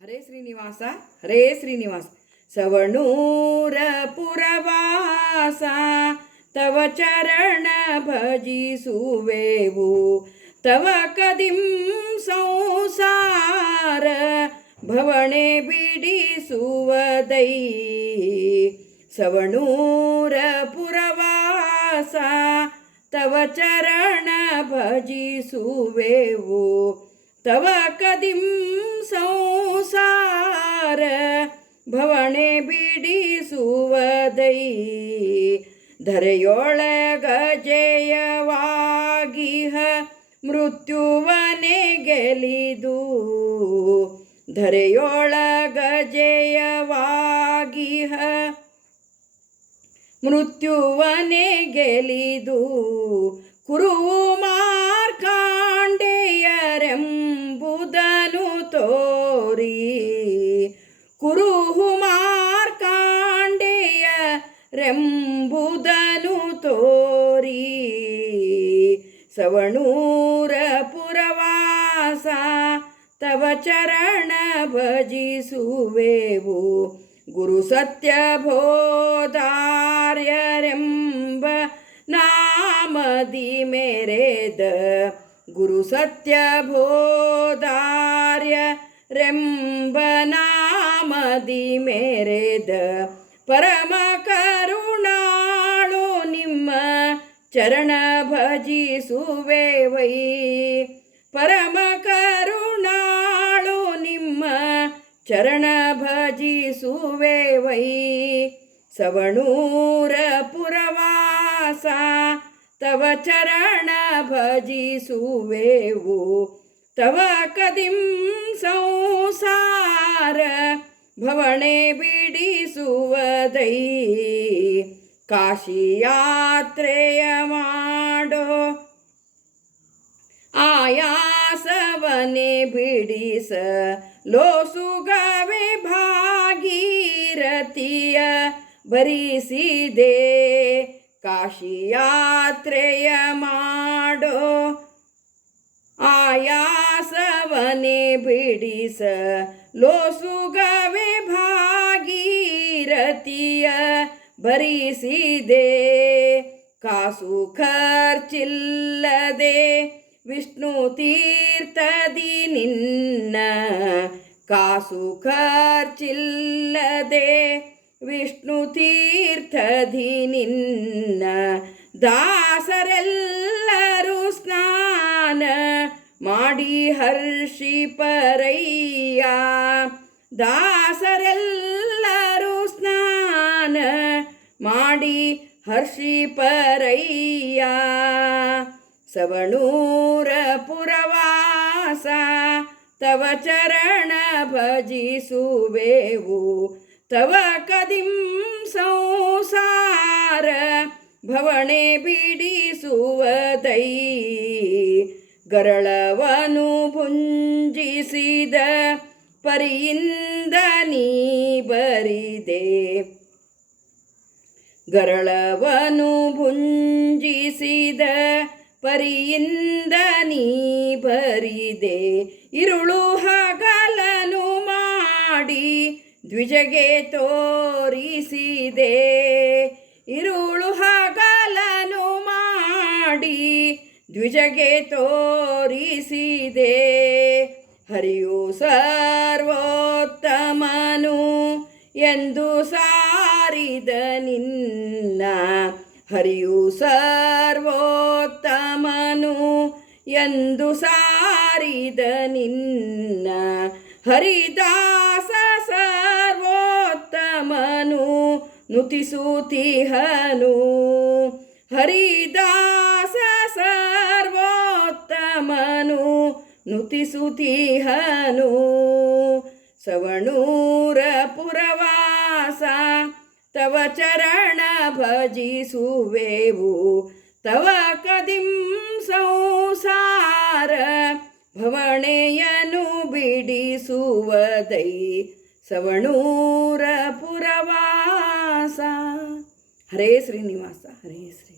ಹರೇ ಶ್ರೀನಿವಾಸ ಹರೇ ಶ್ರೀನಿವಾಸ. ಸವಣೂರ ಪುರವಾಸ ತವ ಚರಣ ಭಜಿಸುವೆವು, ತವ ಕದಿಂ ಸಂಸಾರ ಭವಣೆ ಬಿಡಿಸುವದೈ. ಸವಣೂರ ಪುರವಾಸ ತವ ಚರಣ ಭಜಿಸುವೆವು, ತವ ಕದಿಂ ಸಂಸಾರ ಭವಣೆ ಬಿಡಿಸುವದೈ. ಧರೆಯೊಳಗ ಜಯವಾಗಿಹ ಮೃತ್ಯುವನೆ ಗೆಲಿದು, ಧರೆಯೊಳಗ ಜಯವಾಗಿಹ ಮೃತ್ಯುವನೆ ಗೆಲಿದು, ಕುರು ಮಾರ್ಕಾಂಡೇಯರೆಂಬುದನು ತೋರಿ, ಕುರು ಮಾರ್ಕಾಂಡೇಯರೆಂಬುದನು ತೋರಿ. ಸವಣೂರ ಪುರವಾಸ ತವ ಚರಣ ಭಜಿಸುವೆವು, ಗುರು ಸತ್ಯ ಬೋಧಾರ್ಯರೆಂಬ ನಾಮದಿ ಮೆರೆದ, ಗುರು ಸತ್ಯ ಬೋಧಾರ್ಯರೆಂಬ ನಾಮದಿ ಮೆರೆದ, ಪರಮ ಕರುಣಾಳು ನಿಮ್ಮ ಚರಣ ಭಜಿಸುವೆವೈ. ಪರಮ ಕರುಣಾಳು ನಿಮ್ಮ ಚರಣ ಭಜಿಸುವೆವೈ. ಸವಣೂರ ಪುರವಾಸ ತವ ಚರಣ ಭಜಿಸುವೆವು, ತವ ಕದಿಂ ಸಂಸಾರ ಭವಣೆ ಬಿಡಿಸುವದೈ. ಕಾಶಿಯಾತ್ರೆಯ ಮಾಡೋ ಆಯಾಸವನೆ ಬಿಡಿಸ ಲೋಸುಗವೆ ಭಾಗೀರಥಿಯ ಭರಿಸಿದೆ. ಕಾಶಿಯಾತ್ರೆಯ ಮಾಡೋ ಆಯಾಸವನೆ ಬಿಡಿಸ ಲೋಸುಗವೆ ಭಾಗೀರಥಿಯ ಭರಿಸಿದೆ. ಕಾಸು ಖರ್ಚಿಲ್ಲದೆ ವಿಷ್ಣು ತೀರ್ಥದಿ ನಿನ್ನ, ಕಾಸು ಖರ್ಚಿಲ್ಲದೆ ವಿಷ್ಣು ತೀರ್ಥದಿ ನಿನ್ನ, ದಾಸರೆಲ್ಲರೂ ಸ್ನಾನ ಮಾಡಿ ಹರ್ಷಿಪರಯ್ಯ. ದಾಸರೆಲ್ಲರೂ ಸ್ನಾನ ಮಾಡಿ ಹರ್ಷಿಪರಯ್ಯ. ಸವಣೂರ ಪುರವಾಸ ತವ ಚರಣ ಭಜಿಸುವೆವು, ತವ ಕದಿಂ ಸಂಸಾರ ಭವಣೆ ಬಿಡಿಸುವದೈ. ಗರಳವನು ಭುಂಜಿಸಿದ ಪರಿಯಿಂದ ನೀ ಬರಿದೆ, ಗರಳವನು ಭುಂಜಿಸಿದ ಪರಿಯಿಂದ ನೀ ಬರಿದೆ. ಇರುಳು ಹಗಲನು ಮಾಡಿ ದ್ವಿಜಗೆ ತೋರಿಸಿದೆ, ಇರುಳು ಹಗಲನು ಮಾಡಿ ದ್ವಿಜಗೆ ತೋರಿಸಿದೆ. ಹರಿಯು ಸರ್ವೋತ್ತಮನು ಎಂದು ಸಾರಿದ ನಿನ್ನ, ಹರಿಯು ಸರ್ವೋತ್ತಮನು ಎಂದು ಸಾರಿದ ನಿನ್ನ, ಹರಿದಾಸ ಸರ್ವೋತ್ತಮನು ನುತಿಸುತಿಹನು, ಹರಿದಾಸ ಸರ್ವೋತ್ತಮನು ನುತಿಸುತಿಹನು. ಸವಣೂರ ಪುರವಾಸ ತವ ಚರಣ ಭಜಿಸುವೆವು, ತವ ಕದಿಂ ಸಂಸಾರ ಭವಣೆಯನು ಬಿಡಿಸುವದೈ. ಸವಣೂರ ಪುರವಾಸ. ಹರೇ ಶ್ರೀನಿವಾಸ ಹರೇ ಶ್ರೀ.